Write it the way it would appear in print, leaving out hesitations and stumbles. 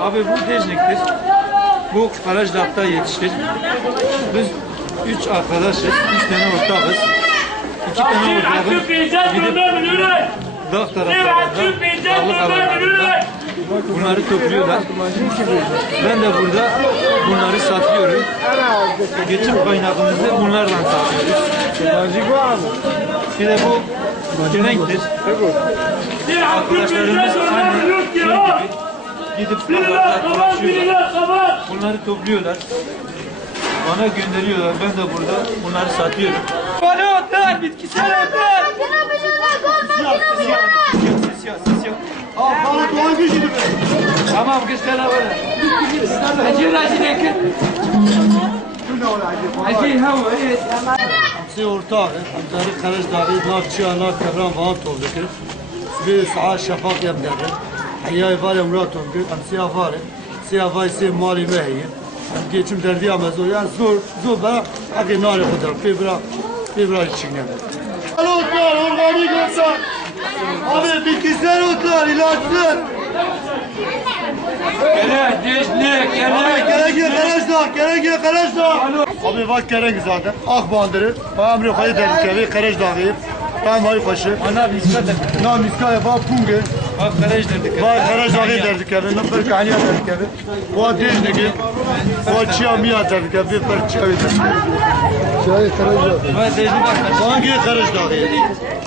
Abi bu Dejnik'tir. Bu Karacadağ'da yetiştir. Biz 3 arkadaşız, 3 tane ortağız. 2 tane ortağız gidip dağ taraflarında, dağlık alanlarında bunları topluyorlar. Ben de burada bunları satıyorum. Geçim kaynağımızı bunlardan sağlıyoruz. Bir de bu gerenktir. Arkadaşlarımız aynı şey gibi gidip dağlarda dolaşıyorlar. Bunları topluyorlar. Bana gönderiyorlar. Ben de burada bunları satıyorum. Bana otlar, bitkisel otlar. Siyah. Bana doğan bir şey mi? Tamam, kışlara var. Acı nekin. Acı hava, evet. Hamsi ortağı, Hamzari Karacadağ'ı, Narçıya, Narkabran falan topladık. Bir saat şafak yaptık. Hayyâ var emrat oldu. Hamsi var. Siyah var ise mali mehiye. Geçim derdi amaz o. Yani zor bana. Hadi nare kadar. Fibra için yani. Otlar, organik otlar. Abi bitkisel otlar, ilaçlı. Gene, Dejnik, Gerek Karacadağ. Abi bak gerek zaten. Ak bandırı. Amri koyu derdik Karacadağ'ı. Tam ay paşı. Ana miskada. Na miskaya bak punge. Bak Karaj derdik. Bak Karacadağ'ı derdik abi. Number kaniya derdik abi. Bu Dejnik'i. Bu Çiyamiya derdik abi. Bir Çiyamiya derdik. Bak Dejnik arkadaş. Hangi Karacadağ'ı?